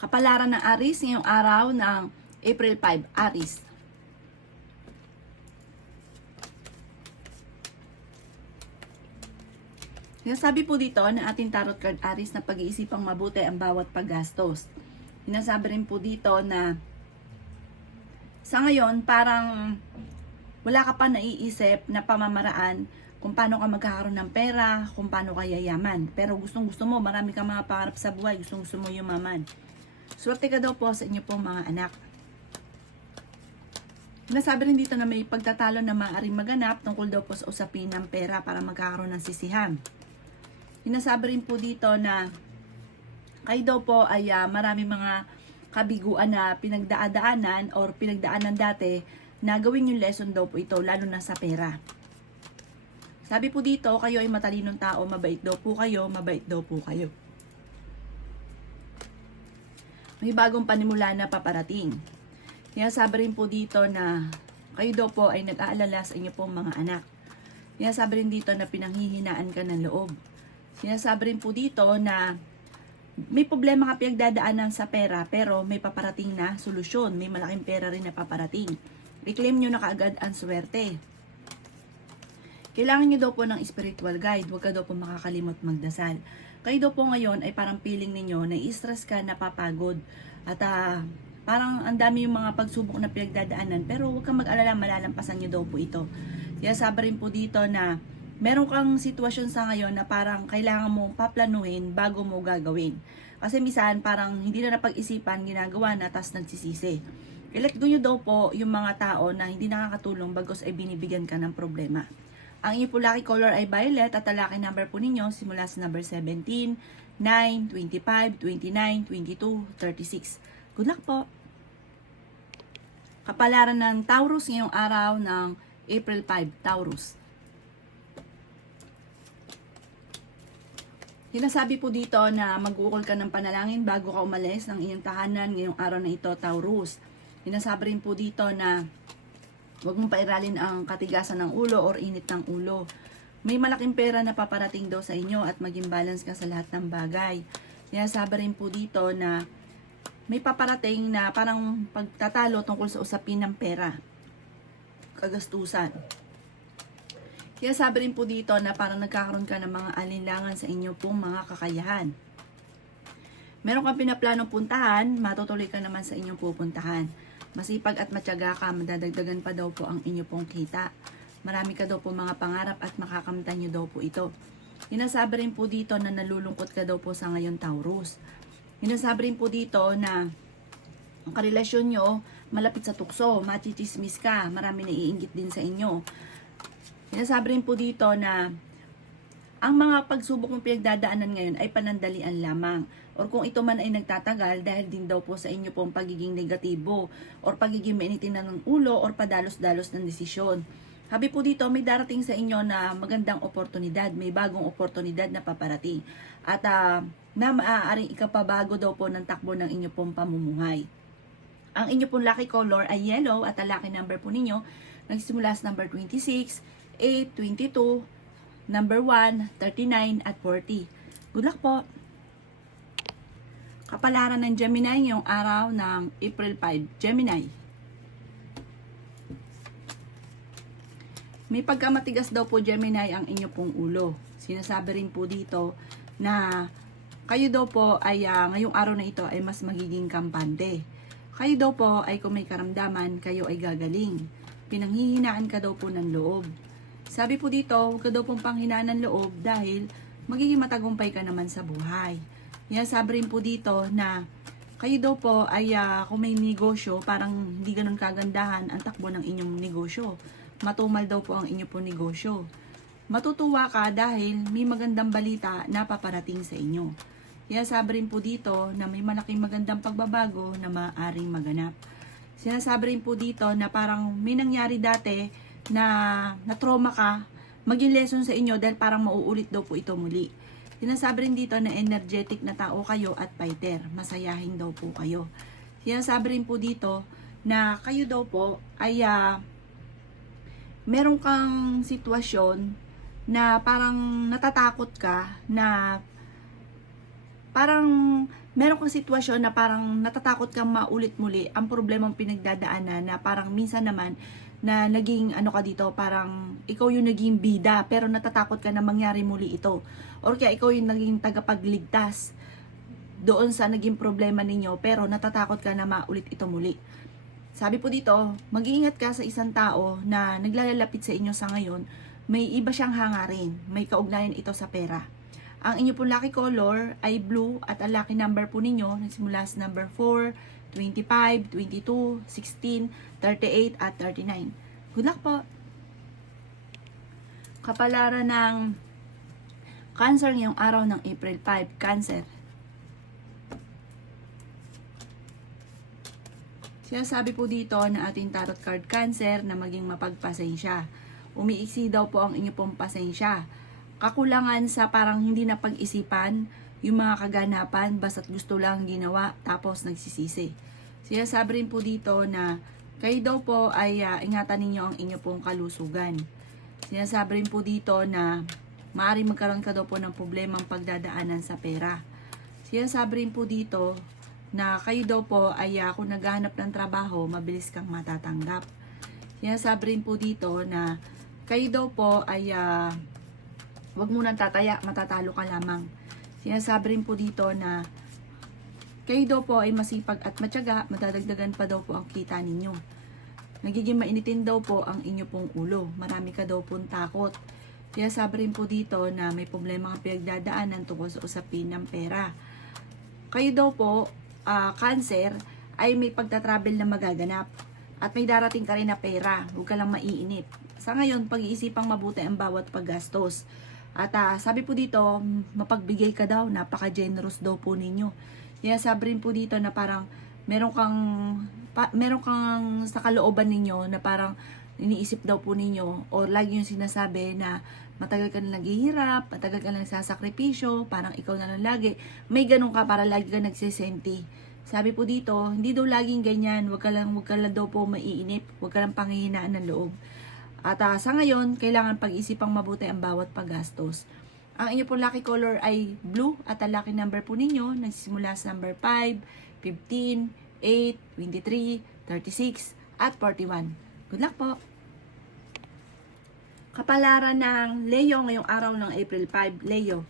Kapalaran ng Aries ngayong araw ng April 5, Aries. Sinasabi po dito ng ating tarot card Aries na pag-iisipang mabuti ang bawat paggastos. Sinasabi rin po dito na sa ngayon parang wala ka pa naiisip na pamamaraan kung paano ka magkakaroon ng pera, kung paano ka yayaman. Pero gustong-gusto mo, marami kang mga pangarap sa buhay, gustong-gusto mo yumaman. Swerte ka daw po sa inyo pong mga anak. Nasabi rin dito na may pagtatalo na maaaring maganap tungkol daw po sa usapin ng pera para magkakaroon ng sisihan. Sinasabi rin po dito na kayo daw po ay marami mga kabiguan na pinagdaanan or pinagdaanan dati na gawin yung lesson daw po ito, lalo na sa pera. Sabi po dito, kayo ay matalinong tao, mabait daw po kayo, mabait daw po kayo. May bagong panimula na paparating. Kaya sabi rin po dito na kayo daw po ay nag-aalala sa inyo pong mga anak. Kaya sabi rin dito na pinanghihinaan ka ng loob. Sinasabi rin po dito na may problema ka pinagdadaanan sa pera pero may paparating na solusyon. May malaking pera rin na paparating. I-claim nyo na kaagad ang swerte. Kailangan nyo daw po ng spiritual guide. Huwag ka daw po makakalimot magdasal. Kayo daw po ngayon ay parang feeling ninyo na i-stress ka, napapagod. At parang ang dami yung mga pagsubok na pinagdadaanan. Pero huwag kang mag-alala, malalampasan nyo daw po ito. Kaya sabi rin po dito na meron kang sitwasyon sa ngayon na parang kailangan mong paplanuhin bago mo gagawin. Kasi minsan parang hindi na napag-isipan, ginagawa na, tas nagsisisi. I-let go nyo daw po yung mga tao na hindi nakakatulong bagos ay binibigyan ka ng problema. Ang inyong po lucky color ay violet at ang lucky number po ninyo simula sa number 17, 9, 25, 29, 22, 36. Good luck po! Kapalaran ng Taurus ngayong araw ng April 5, Taurus. Sinasabi po dito na mag-uukol ka ng panalangin bago ka umalis ng iyong tahanan ngayong araw na ito, Taurus. Sinasabi rin po dito na huwag mong pairalin ang katigasan ng ulo or init ng ulo. May malaking pera na paparating daw sa inyo at maging balance ka sa lahat ng bagay. Sinasabi rin po dito na may paparating na parang pagtatalo tungkol sa usapin ng pera. Kagastusan. Kaya sabi rin po dito na parang nagkakaroon ka ng mga alinlangan sa inyo pong mga kakayahan. Meron kang pinaplanong puntahan, matutuloy ka naman sa inyong pupuntahan. Masipag at matyaga ka, madadagdagan pa daw po ang inyo pong kita. Marami ka daw po mga pangarap at makakamtan nyo daw po ito. Hinasabi rin po dito na nalulungkot ka daw po sa ngayon, Taurus. Hinasabi rin po dito na ang karelasyon nyo malapit sa tukso, machichismis ka, marami naiinggit din sa inyo. Hinasabi rin po dito na ang mga pagsubok ng pinagdadaanan ngayon ay panandalian lamang. Or kung ito man ay nagtatagal dahil din daw po sa inyo pong pagiging negatibo or pagiging mainitin na ng ulo or padalos-dalos ng desisyon. Sabi po dito, may darating sa inyo na magandang oportunidad, may bagong oportunidad na paparating. At na maaaring ikapabago daw po ng takbo ng inyo pong pamumuhay. Ang inyo pong lucky color ay yellow at ang lucky number po ninyo nagsimula sa number 26, 8, 22, number 1, 39 at 40. Good luck po! Kapalaran ng Gemini ngayong araw ng April 5. Gemini. May pagkamatigas daw po Gemini ang inyo pong ulo. Sinasabi rin po dito na kayo daw po ay ngayong araw na ito ay mas magiging kampante. Kayo daw po ay kung may karamdaman, kayo ay gagaling. Pinanghihinaan ka daw po ng loob. Sabi po dito, huwag ka daw pong panghinaan ng loob dahil magiging matagumpay ka naman sa buhay. Yan, sabi rin po dito na kayo daw po ay kung may negosyo, parang hindi ganun kagandahan ang takbo ng inyong negosyo. Matumal daw po ang inyong po negosyo. Matutuwa ka dahil may magandang balita na paparating sa inyo. Yan, sabi rin po dito na may malaking magandang pagbabago na maaaring maganap. Sinasabi rin po dito na parang may nangyari dati na trauma ka, maging lesson sa inyo dahil parang mauulit daw po ito muli. Sinasabi rin dito na energetic na tao kayo at fighter. Masayahin daw po kayo. Sinasabi rin po dito na kayo daw po ay meron kang sitwasyon na parang natatakot ka na parang meron kang sitwasyon na parang natatakot kang maulit muli ang problemang pinagdadaanan, na parang minsan naman na naging ano ka dito, parang ikaw yung naging bida pero natatakot ka na mangyari muli ito, or kaya ikaw yung naging tagapagligtas doon sa naging problema ninyo pero natatakot ka na maulit ito muli. Sabi po dito, mag-iingat ka sa isang tao na naglalapit sa inyo sa ngayon, may iba siyang hangarin, may kaugnayan ito sa pera. Ang inyo pong lucky color ay blue at ang lucky number po ninyo nagsimula sa number 4, 25, 22, 16, 38 at 39. Good luck po! Kapalaran ng Cancer ngayong araw ng April 5, Cancer. Sinasabi po dito na ating tarot card Cancer na maging mapagpasensya. Umiiksi daw po ang inyo pong pasensya. Kakulangan sa parang hindi na pag-isipan yung mga kaganapan, basta't gusto lang ginawa tapos nagsisisi. Sinasabi rin po dito na kayo daw po ay ingatan ninyo ang inyo pong kalusugan. Sinasabi rin po dito na maaaring magkaroon ka daw po ng problemang pagdadaanan sa pera. Sinasabi rin po dito na kayo daw po ay kung naghahanap ng trabaho, mabilis kang matatanggap. Sinasabi rin po dito na kayo daw po ay wag mo nang tataya, matatalo ka lamang. Sinasabi rin po dito na kayo daw po ay masipag at matyaga, madadagdagan pa daw po ang kita ninyo. Nagiging mainitin daw po ang inyo pong ulo. Marami ka daw pong takot. Sinasabi rin po dito na may problema kang pinagdadaanan tungkol sa usapin ng pera. Kayo daw po, Cancer, ay may pagtatravel na magaganap. At may darating ka rin na pera. Huwag ka lang maiinip. Sa ngayon, pag-iisipang mabuti ang bawat paggastos. At sabi po dito, mapagbigay ka daw, napaka-generous daw po ninyo. Kaya sabi rin po dito na parang meron kang sa kalooban ninyo na parang iniisip daw po ninyo, o lagi yung sinasabi na matagal ka na naghihirap, matagal ka na nagsasakripisyo, parang ikaw na lang lagi. May ganun ka, para lagi ka nagsisenti. Sabi po dito, hindi daw laging ganyan, wag ka lang daw po maiinip, wag ka lang panghihinaan ng loob. At sa ngayon, kailangan pag-isipang mabuti ang bawat paggastos. Ang inyo pong lucky color ay blue at ang lucky number po ninyo nagsisimula sa number 5, 15, 8, 23, 36 at 41. Good luck po! Kapalaran ng Leo ngayong araw ng April 5, Leo.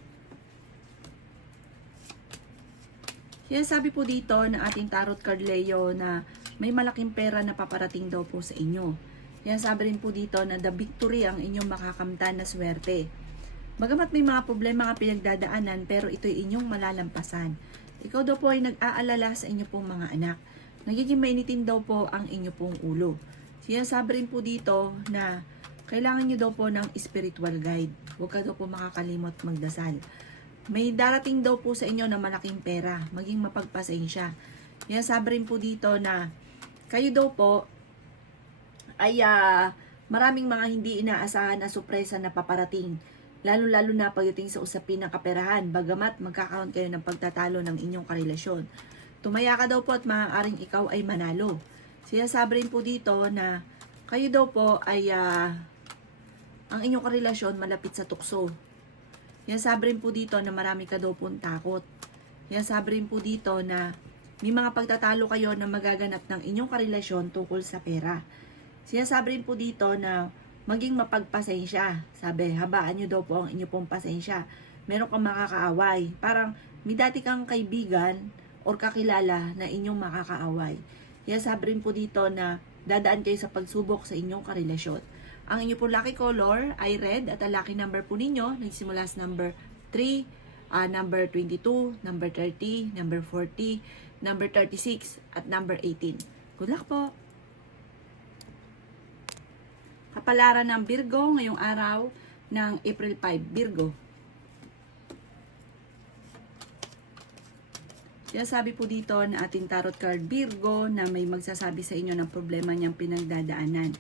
Sabi po dito na ating tarot card Leo na may malaking pera na paparating daw po sa inyo. Sabi rin po dito na the victory ang inyong makakamtan na swerte. Bagamat may mga problema ka pinagdadaanan, pero ito'y inyong malalampasan. Ikaw daw po ay nag-aalala sa inyo pong mga anak. Nagiging mainitin daw po ang inyo pong ulo. Sabi rin po dito na kailangan nyo daw po ng spiritual guide. Huwag ka daw po makakalimot magdasal. May darating daw po sa inyo na malaking pera. Maging mapagpasensya. Sabi rin po dito na kayo daw po ay maraming mga hindi inaasahan na sorpresa na paparating. Lalo-lalo na pagdating sa usapin ng kaperahan, bagamat magkakaroon kayo ng pagtatalo ng inyong karelasyon. Tumaya ka daw po at maaaring ikaw ay manalo. Sabi rin po dito na kayo daw po ay ang inyong karelasyon malapit sa tukso. Sabi rin po dito na marami ka daw pong takot. Sabi rin po dito na may mga pagtatalo kayo na magaganap ng inyong karelasyon tungkol sa pera. Sinasabi rin po dito na maging mapagpasensya. Sabi, habaan nyo daw po ang inyo pong pasensya. Meron kang makakaaway. Parang may dati kang kaibigan or kakilala na inyong makakaaway. Sabi rin po dito na dadaan kayo sa pagsubok sa inyong karelasyon. Ang inyo pong lucky color ay red at ang lucky number po ninyo nagsimula sa number 3, number 22, number 30, number 40, number 36 at number 18. Good luck po! Kapalaran ng Virgo ngayong araw ng April 5, Virgo. Sabi po dito na ating tarot card Virgo na may magsasabi sa inyo ng problema niyang pinagdadaanan.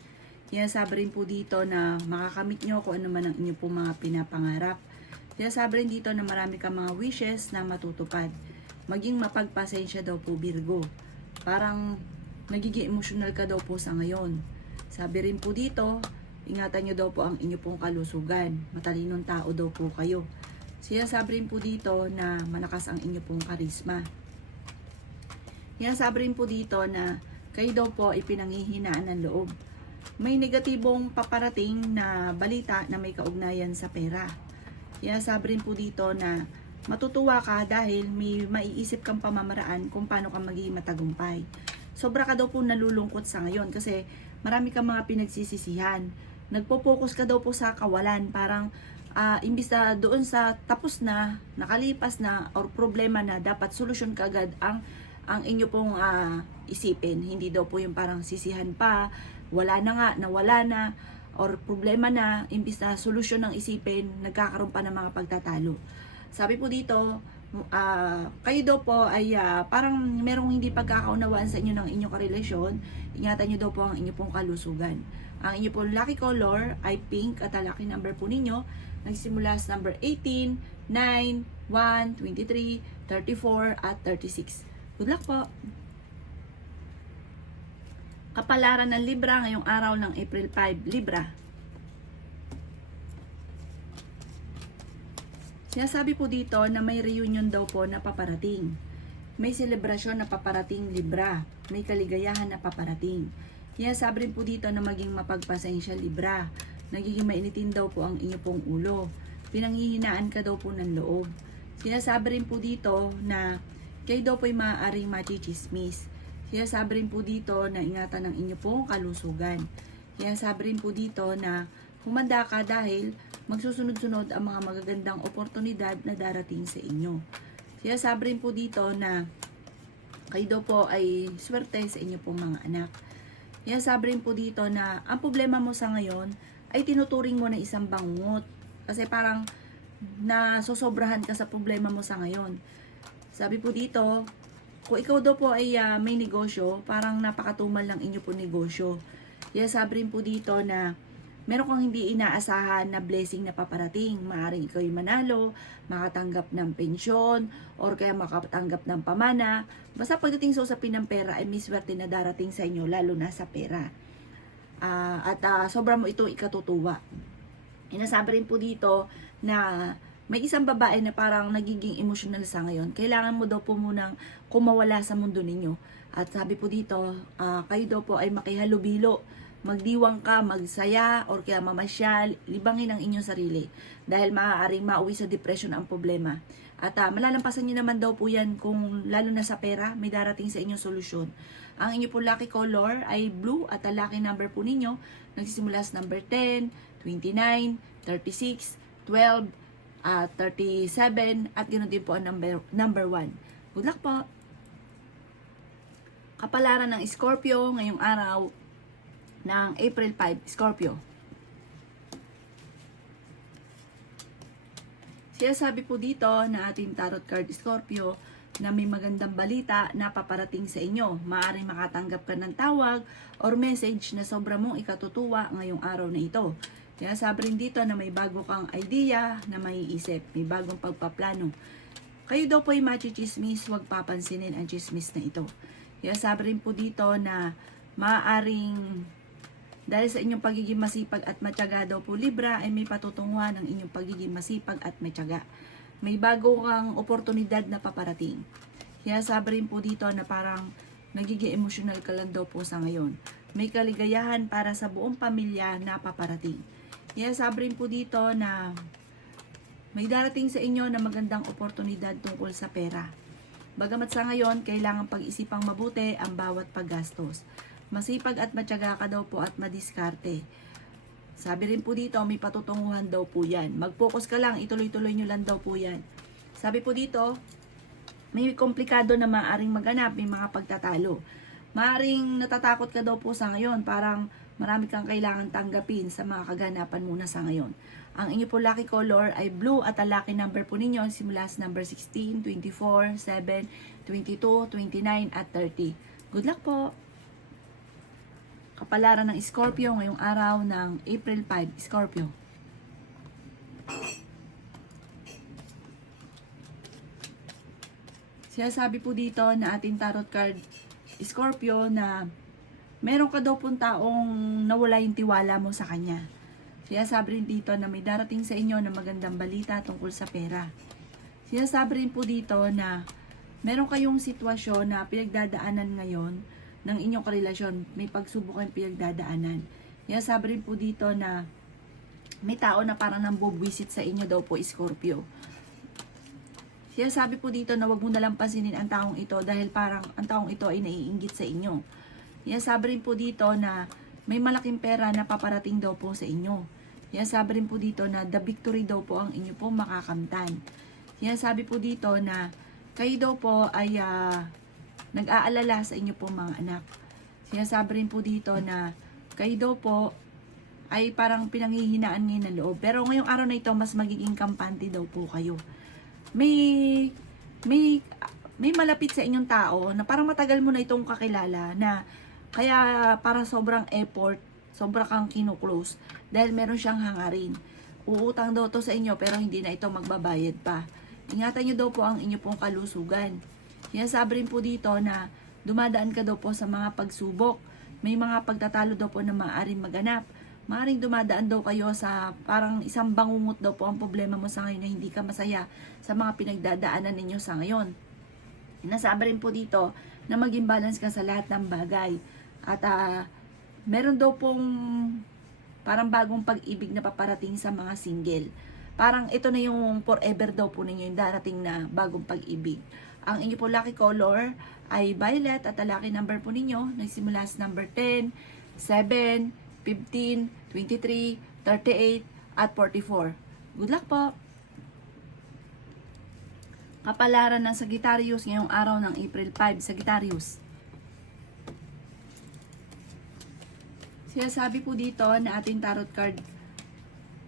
Sabi rin po dito na makakamit nyo kung ano man ang inyo po mga pinapangarap. Sabi rin dito na marami kang mga wishes na matutupad. Maging mapagpasensya daw po Virgo. Parang nagiging emotional ka daw po sa ngayon. Sabi rin po dito, ingatan nyo daw po ang inyo pong kalusugan. Matalinong tao daw po kayo. Sabi rin po dito na malakas ang inyo pong karisma. Sinasabi rin po dito na kayo daw po ipinanghihinaan ng loob. May negatibong paparating na balita na may kaugnayan sa pera. Sinasabi rin po dito na matutuwa ka dahil may maiisip kang pamamaraan kung paano ka magiging matagumpay. Sobra ka daw po nalulungkot sa ngayon kasi marami kang mga pinagsisisihan. Nagpo-focus ka daw po sa kawalan, parang imbis na doon sa tapos na, nakalipas na, or problema na, dapat solusyon kagad ang inyo pong isipin. Hindi daw po yung parang sisihan pa, wala na nga, nawala na, or problema na, imbis na solusyon ng isipin, nagkakaroon pa ng mga pagtatalo. Sabi po dito, kayo daw po ay parang merong hindi pagkakaunawaan sa inyo ng inyong karelasyon. Ingatan nyo daw po ang inyong pong kalusugan. Ang inyong pong lucky color ay pink at ang lucky number po ninyo nagsimula sa number 18, 9, 1, 23, 34 at 36. Good luck po! Kapalaran ng Libra ngayong araw ng April 5, Libra. Sinasabi po dito na may reunion daw po na paparating. May selebrasyon na paparating, Libra. May kaligayahan na paparating. Sinasabi rin po dito na maging mapagpasensya, Libra. Nagiging mainitin daw po ang inyo pong ulo. Pinanghihinaan ka daw po ng loob. Sinasabi rin po dito na kayo daw po ay maaaring machichismis. Sinasabi rin po dito na ingatan ng inyo pong kalusugan. Sinasabi rin po dito na humanda ka dahil magsusunod-sunod ang mga magagandang oportunidad na darating sa inyo. Sinasabi rin po dito na kayo daw po ay swerte sa inyo pong mga anak. Sinasabi rin po dito na ang problema mo sa ngayon ay tinuturing mo na isang bangungot. Kasi parang nasosobrahan ka sa problema mo sa ngayon. Sabi po dito, kung ikaw daw po ay may negosyo, parang napakatumal ng inyo po negosyo. Sinasabi rin po dito na meron kang hindi inaasahan na blessing na paparating. Maaaring ikaw ay manalo, makatanggap ng pensyon, or kaya makatanggap ng pamana. Basta pagdating sa usapin ng pera ay may swerte na darating sa inyo, lalo na sa pera. Sobra mo ito ikatutuwa. Inasabi rin po dito na may isang babae na parang nagiging emotional sa ngayon. Kailangan mo daw po munang kumawala sa mundo ninyo. At sabi po dito, kayo daw po ay makihalubilo. Magdiwang ka, magsaya, or kaya mamasyal, libangin ang inyong sarili. Dahil maaaring mauwi sa depression ang problema. At malalampasan nyo naman daw po yan kung lalo na sa pera, may darating sa inyong solusyon. Ang inyo po lucky color ay blue at ang lucky number po ninyo nagsisimula sa number 10, 29, 36, 12, 37 at ganoon din po ang number 1. Good luck po! Kapalaran ng Scorpio ngayong araw ng April 5, Scorpio. Sinasabi po dito na ating tarot card Scorpio na may magandang balita na paparating sa inyo. Maaaring makatanggap ka ng tawag or message na sobra mong ikatutuwa ngayong araw na ito. Sinasabi rin dito na may bago kang idea na maiisip, may bagong pagpaplano. Kayo daw po ay machichismis, huwag papansinin ang chismis na ito. Sinasabi rin po dito na maaaring dahil sa inyong pagiging masipag at matyaga daw po, Libra, ay may patutunguhan ng inyong pagiging masipag at matyaga. May bago kang oportunidad na paparating. Sinasabi rin po dito na parang nagiging emotional ka lang daw po sa ngayon. May kaligayahan para sa buong pamilya na paparating. Sinasabi rin po dito na may darating sa inyo na magandang oportunidad tungkol sa pera. Bagamat sa ngayon, kailangan pag-isipang mabuti ang bawat paggastos. Masipag at matyaga ka daw po at madiskarte. Sabi rin po dito, may patutunguhan daw po yan. Mag-focus ka lang, ituloy-tuloy nyo lang daw po yan. Sabi po dito, may komplikado na maaaring maganap, may mga pagtatalo. Maaaring natatakot ka daw po sa ngayon, parang marami kang kailangan tanggapin sa mga kaganapan muna sa ngayon. Ang inyo po lucky color ay blue at ang lucky number po ninyo simula sa number 16, 24, 7, 22, 29 at 30. Good luck po! Kapalaran ng Scorpio ngayong araw ng April 5, Scorpio. Sinasabi po dito na ating tarot card Scorpio na meron ka daw pong taong nawala yung tiwala mo sa kanya. Sinasabi rin dito na may darating sa inyo na magandang balita tungkol sa pera. Sinasabi rin po dito na meron kayong sitwasyon na pinagdadaanan ngayon ng inyong karelasyon. May pagsubok kayong pinagdadaanan. Kaya sabi rin po dito na may tao na parang nambubwisit sa inyo daw po, Scorpio. Kaya sabi po dito na wag mo nalang pansinin ang taong ito dahil parang ang taong ito ay naiinggit sa inyo. Kaya sabi rin po dito na may malaking pera na paparating daw po sa inyo. Kaya sabi rin po dito na the victory daw po ang inyo po makakamtan. Kaya sabi po dito na kayo daw po ay nag-aalala sa inyo po mga anak. Kaya sabi rin po dito na kayo daw po ay parang pinanghihinaan ngayon ng loob. Pero ngayong araw na ito, mas magiging kampante daw po kayo. May malapit sa inyong tao na parang matagal mo na itong kakilala na kaya para sobrang effort, sobra kang kinuklose dahil meron siyang hangarin. Uutang daw to sa inyo pero hindi na ito magbabayad pa. Ingatan nyo daw po ang inyo pong kalusugan. Kaya sabi rin po dito na dumadaan ka daw po sa mga pagsubok. May mga pagtatalo daw po na maaaring maganap. Maaaring dumadaan daw kayo sa parang isang bangungot daw po ang problema mo sa ngayon na hindi ka masaya sa mga pinagdadaanan ninyo sa ngayon. Nasabi rin po dito na maging balance ka sa lahat ng bagay. At meron daw pong parang bagong pag-ibig na paparating sa mga single. Parang ito na yung forever daw po ninyo yung darating na bagong pag-ibig. Ang inyo po lucky color ay violet at ang lucky number po ninyo nagsimula sa number 10, 7, 15, 23, 38, at 44. Good luck po! Kapalaran ng Sagittarius ngayong araw ng April 5, Sagittarius. Sabi po dito na ating tarot card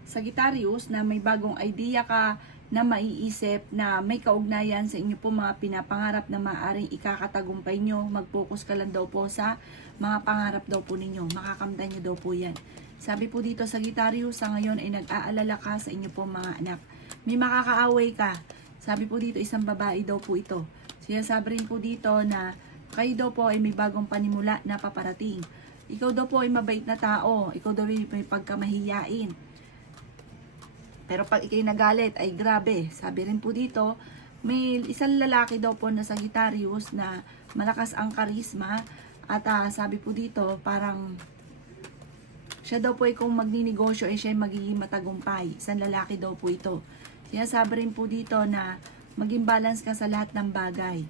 Sagittarius na may bagong idea ka na maiisip na may kaugnayan sa inyo po mga pinapangarap na maaaring ikakatagumpay nyo. Mag-focus ka lang daw po sa mga pangarap daw po ninyo. Makakamtan nyo daw po yan. Sabi po dito Sagittarius, sa ngayon ay nag-aalala ka sa inyo po mga anak. May makakaaway ka. Sabi po dito isang babae daw po ito. Sabi rin po dito na kayo daw po ay may bagong panimula na paparating. Ikaw daw po ay mabait na tao. Ikaw daw ay may pagkamahiyain. Pero pag ikay nagalit ay grabe. Sabi rin po dito, may isang lalaki daw po na Sagittarius na malakas ang karisma. At sabi po dito, parang siya daw po ay kung magninegosyo ay siya ay magiging matagumpay. Isang lalaki daw po ito. Sabi rin po dito na maging balance ka sa lahat ng bagay.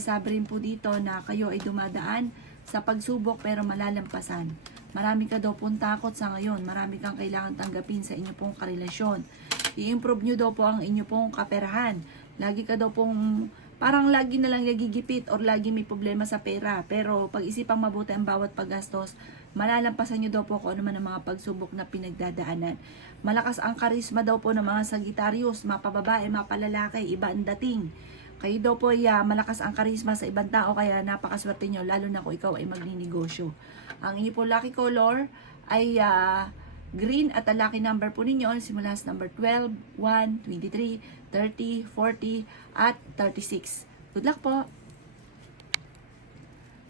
Sabi rin po dito na kayo ay dumadaan sa pagsubok pero malalampasan. Marami ka daw pong takot sa ngayon. Marami kang kailangan tanggapin sa inyo pong karelasyon. I-improve nyo daw po ang inyo pong kaperahan. Lagi ka daw pong, parang lagi na lang nagigipit or lagi may problema sa pera. Pero pag-isipang mabuti ang bawat paggastos, malalampasan nyo daw po kung ano man ang mga pagsubok na pinagdadaanan. Malakas ang karisma daw po ng mga Sagittarius, mapababae, mapalalaki, iba ang dating. Kayo daw po ay malakas ang karisma sa ibang tao kaya napakaswerte nyo lalo na kung ikaw ay magninegosyo. Ang inyo po lucky color ay green at ang lucky number po ninyo simula sa number 12, 1, 23, 30, 40 at 36. Good luck po!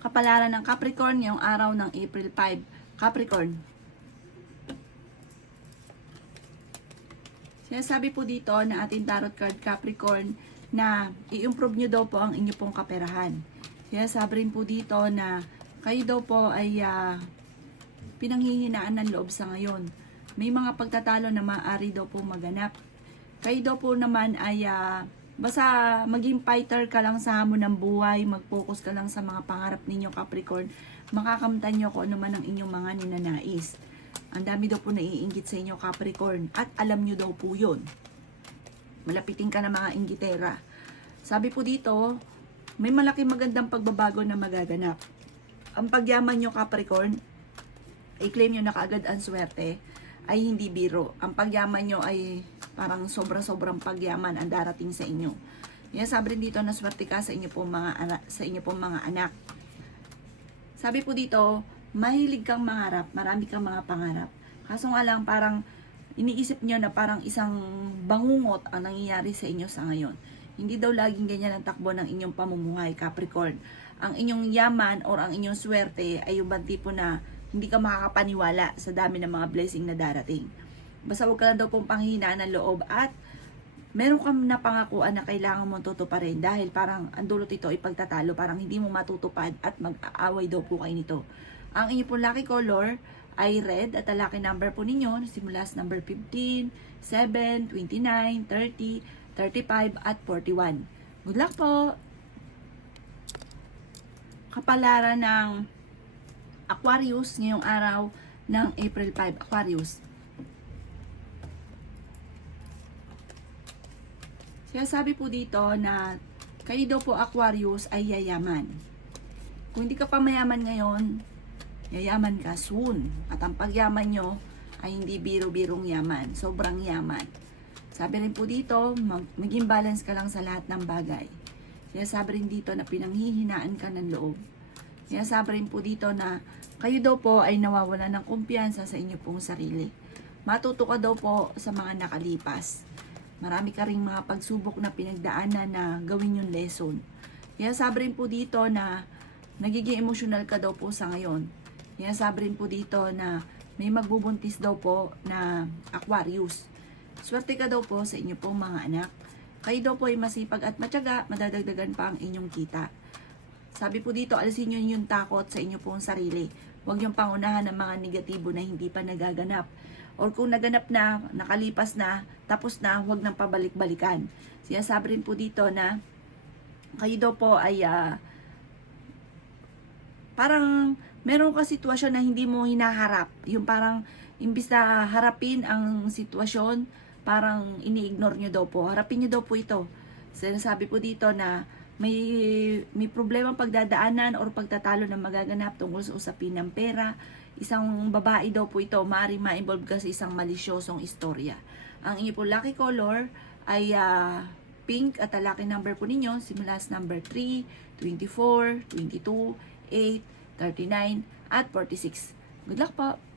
Kapalaran ng Capricorn ngayong araw ng April 5. Capricorn. Sinasabi po dito na ating tarot card Capricorn na i-improve nyo daw po ang inyo pong kaperahan. Sabi rin po dito na kayo daw po ay pinanghihinaan ng loob sa ngayon. May mga pagtatalo na maaari daw po maganap. Kayo daw po naman ay basta maging fighter ka lang sa hamon ng buhay, mag-focus ka lang sa mga pangarap ninyo Capricorn, makakamtan nyo kung ano man ang inyong mga ninanais. Ang dami daw po naiinggit sa inyo Capricorn at alam nyo daw po yun. Malapitin ka na mga inggitera. Sabi po dito, may malaking magandang pagbabago na magaganap. Ang pagyaman nyo Capricorn, i-claim nyo na kaagad ang swerte, ay hindi biro. Ang pagyaman nyo ay parang sobra-sobrang pagyaman ang darating sa inyo. Sabi rin dito na swerte ka sa inyo pong mga anak. Sabi po dito, mahilig kang mangarap, marami kang mga pangarap. Kaso nga lang parang iniisip nyo na parang isang bangungot ang nangyayari sa inyo sa ngayon. Hindi daw laging ganyan ang takbo ng inyong pamumuhay, Capricorn. Ang inyong yaman or ang inyong swerte ay yung tipo na hindi ka makakapaniwala sa dami ng mga blessing na darating. Basta huwag ka lang daw pong panghihinaan ng loob at meron kang napangakuan na kailangan mong tutuparin dahil parang ang dulot ito ay pagtatalo, parang hindi mo matutupad at mag-aaway daw po kayo nito. Ang inyo po lucky color ay red at ang lucky number po ninyo simula sa number 15, 7, 29, 30, 35 at 41. Good luck po! Kapalaran ng Aquarius ngayong araw ng April 5. Aquarius. Kaya sabi po dito na kayo daw po Aquarius ay yayaman. Kung hindi ka pa mayaman ngayon, yayaman ka soon. At ang pagyaman nyo ay hindi biro-birong yaman. Sobrang yaman. Sabi rin po dito, maging balance ka lang sa lahat ng bagay. Kaya sabi rin dito na pinanghihinaan ka ng loob. Kaya sabi rin po dito na kayo daw po ay nawawala ng kumpiyansa sa inyo pong sarili. Matuto ka daw po sa mga nakalipas. Marami ka rin mga pagsubok na pinagdaanan na gawin yung lesson. Kaya sabi rin po dito na nagiging emotional ka daw po sa ngayon. Kaya sabi rin po dito na may magbubuntis daw po na Aquarius. Swerte ka daw po sa inyo pong mga anak. Kayo daw po ay masipag at matyaga, madadagdagan pa ang inyong kita. Sabi po dito, alisin nyo yung takot sa inyo pong sarili. Huwag yung pangunahan ng mga negatibo na hindi pa nagaganap. Or kung naganap na, nakalipas na, tapos na, huwag nang pabalik-balikan. Sabi rin po dito na kayo daw po ay parang meron ka sitwasyon na hindi mo hinaharap. Yung parang imbis na harapin ang sitwasyon, parang ini-ignore nyo daw po. Harapin nyo daw po ito. Sinasabi po dito na may problemang pagdadaanan or pagtatalo na magaganap tungkol sa usapin ng pera. Isang babae daw po ito, maaaring ma-involve ka sa isang malisyosong istorya. Ang inyo po lucky color ay pink at ang lucky number po ninyo simula sa number 3, 24, 22, 8, 39 at 46. Good luck po!